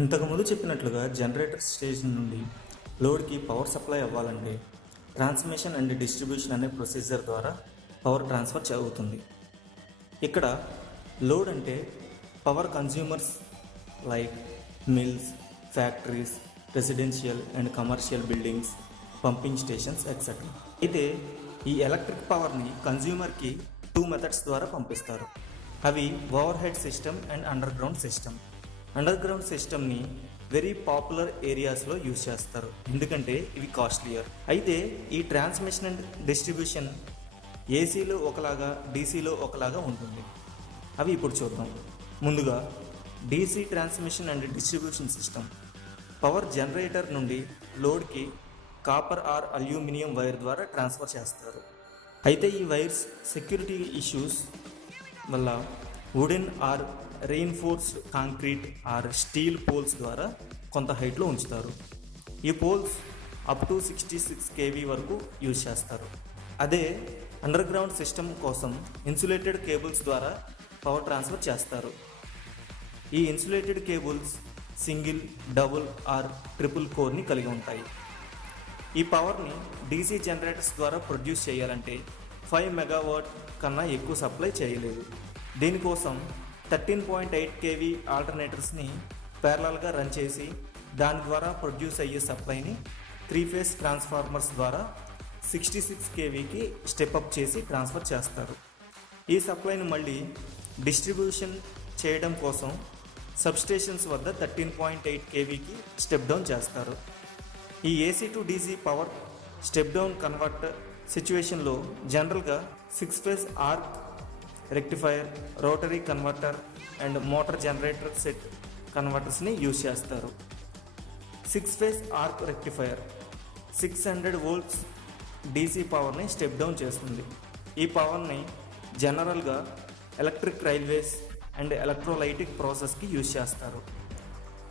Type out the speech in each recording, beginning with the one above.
ఇంతకుముందు చెప్పినట్లుగా generator stage నుండి లోడ్కి పవర్ సప్లై అవ్వాలంటే ట్రాన్స్మిషన్ అండ్ డిస్ట్రిబ్యూషన్ అనే ప్రొసీజర్ ద్వారా పవర్ ట్రాన్స్ఫర్ అవుతుంది. ఇక్కడ లోడ్ అంటే power consumers like mills, factories, residential and commercial buildings, pumping stations etcetera. అయితే ఈ ఎలక్ట్రిక్ పవర్ని కన్జ్యూమర్కి 2 మెథడ్స్ ద్వారా పంపిస్తారు. అవి over head system and under ground system. Under ground సిస్టమ్ని వెరీ పాపులర్ ఏరియాస్లో యూజ్ చేస్తారు, ఎందుకంటే ఇవి కాస్ట్లియర్. అయితే ఈ ట్రాన్స్మిషన్ అండ్ డిస్ట్రిబ్యూషన్ ఏసీలో ఒకలాగా, డీసీలో ఒకలాగా ఉంటుంది. అవి ఇప్పుడు చూద్దాం. ముందుగా DC transmission and distribution system. Power generator నుండి లోడ్కి కాపర్ ఆర్ అల్యూమినియం వైర్ ద్వారా ట్రాన్స్ఫర్ చేస్తారు. అయితే ఈ వైర్స్ సెక్యూరిటీ ఇష్యూస్ వల్ల wooden or reinforced concrete or steel poles ద్వారా కొంత హైట్లో ఉంచుతారు. ఈ పోల్స్ అప్ టు 66 kV వరకు యూజ్ చేస్తారు. అదే అండర్ గ్రౌండ్ సిస్టమ్ కోసం ఇన్సులేటెడ్ కేబుల్స్ ద్వారా పవర్ ట్రాన్స్ఫర్ చేస్తారు. ఈ insulated cables single, double or triple కోర్ని కలిగి ఉంటాయి. ఈ పవర్ని డీసీ జనరేటర్స్ ద్వారా ప్రొడ్యూస్ చేయాలంటే 5 మెగావాట్ కన్నా ఎక్కువ సప్లై చేయలేదు. దీనికోసం 13.8 kV ఆల్టర్నేటర్స్ని ప్యారలల్గా రన్ చేసి దాని ద్వారా ప్రొడ్యూస్ అయ్యే సప్లైని 3 ఫేజ్ ట్రాన్స్ఫార్మర్స్ ద్వారా 66 kVకి స్టెప్అప్ చేసి ట్రాన్స్ఫర్ చేస్తారు. ఈ సప్లైని మళ్ళీ డిస్ట్రిబ్యూషన్ చేయడం కోసం సబ్స్టేషన్స్ వద్ద 13.8 kVకి స్టెప్ డౌన్ చేస్తారు. ఈ AC to DC power step down converter సిచ్యువేషన్లో జనరల్గా 6 phase arc rectifier, rotary converter and motor generator set కన్వర్టర్స్ని యూజ్ చేస్తారు. 6 phase arc rectifier 600 volts DC పవర్ని స్టెప్ డౌన్ చేస్తుంది. ఈ పవర్ని జనరల్గా ఎలక్ట్రిక్ రైల్వేస్ అండ్ ఎలక్ట్రోలైటిక్ ప్రాసెస్కి యూజ్ చేస్తారు.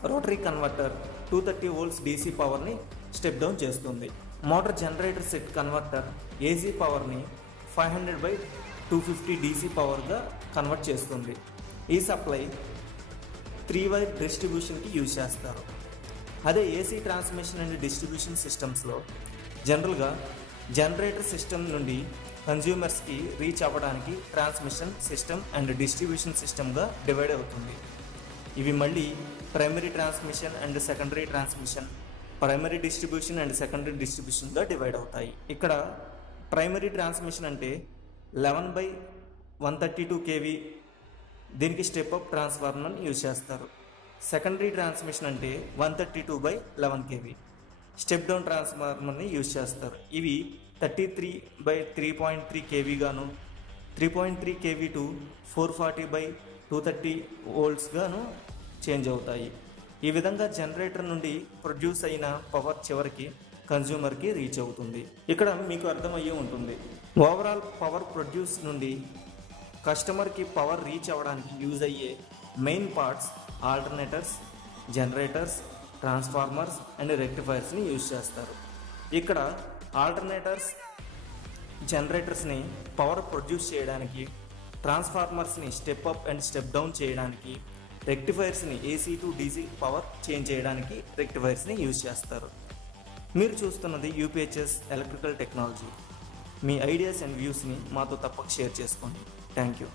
రోటరీ కన్వర్టర్ 230 volts డీసీ పవర్ని స్టెప్ డౌన్ చేస్తుంది. Motor generator set converter AC పవర్ని 500/250 డీసీ పవర్గా కన్వర్ట్ చేస్తుంది. ఈ సప్లై 3 వైర్ డిస్ట్రిబ్యూషన్కి యూజ్ చేస్తారు. అదే ఏసీ ట్రాన్స్మిషన్ అండ్ డిస్ట్రిబ్యూషన్ సిస్టమ్స్లో జనరల్గా జనరేటర్ సిస్టమ్ నుండి కన్జ్యూమర్స్కి రీచ్ అవ్వడానికి ట్రాన్స్మిషన్ సిస్టమ్ అండ్ డిస్ట్రిబ్యూషన్ సిస్టమ్గా డివైడ్ అవుతుంది. ఇవి మళ్ళీ primary transmission and secondary transmission, primary distribution and secondary డిస్ట్రిబ్యూషన్గా డివైడ్ అవుతాయి. ఇక్కడ ప్రైమరీ ట్రాన్స్మిషన్ అంటే 11/132 kV, దీనికి స్టెప్అప్ ట్రాన్స్ఫార్మర్ని యూజ్ చేస్తారు. సెకండరీ ట్రాన్స్మిషన్ అంటే 132/11 kV, స్టెప్ డౌన్ ట్రాన్స్ఫార్మర్ని యూజ్ చేస్తారు. ఇవి 33/3.3 kV గాను, 3.3 kV టు 440/230 volts గాను చేంజ్ అవుతాయి. ఈ విధంగా జనరేటర్ నుండి ప్రొడ్యూస్ అయిన పవర్ చివరికి కన్జ్యూమర్కి రీచ్ అవుతుంది. ఇక్కడ మీకు అర్థమయ్యే ఉంటుంది, ఓవరాల్ పవర్ ప్రొడ్యూస్ నుండి కస్టమర్కి పవర్ రీచ్ అవ్వడానికి యూజ్ అయ్యే main parts alternators, generators, transformers and రెక్టిఫైర్స్ని యూజ్ చేస్తారు. ఇక్కడ ఆల్టర్నేటర్స్, జనరేటర్స్ని పవర్ ప్రొడ్యూస్ చేయడానికి, ట్రాన్స్ఫార్మర్స్ని step up and step down చేయడానికి, రెక్టిఫైర్స్ని AC to DC power change చేయడానికి రెక్టిఫైర్స్ని యూజ్ చేస్తారు. మీరు చూస్తున్నది యూపీహెచ్ఎస్ ఎలక్ట్రికల్ టెక్నాలజీ. మీ ఐడియాస్ అండ్ వ్యూస్ని మాతో తప్పక షేర్ చేసుకోండి. Thank you.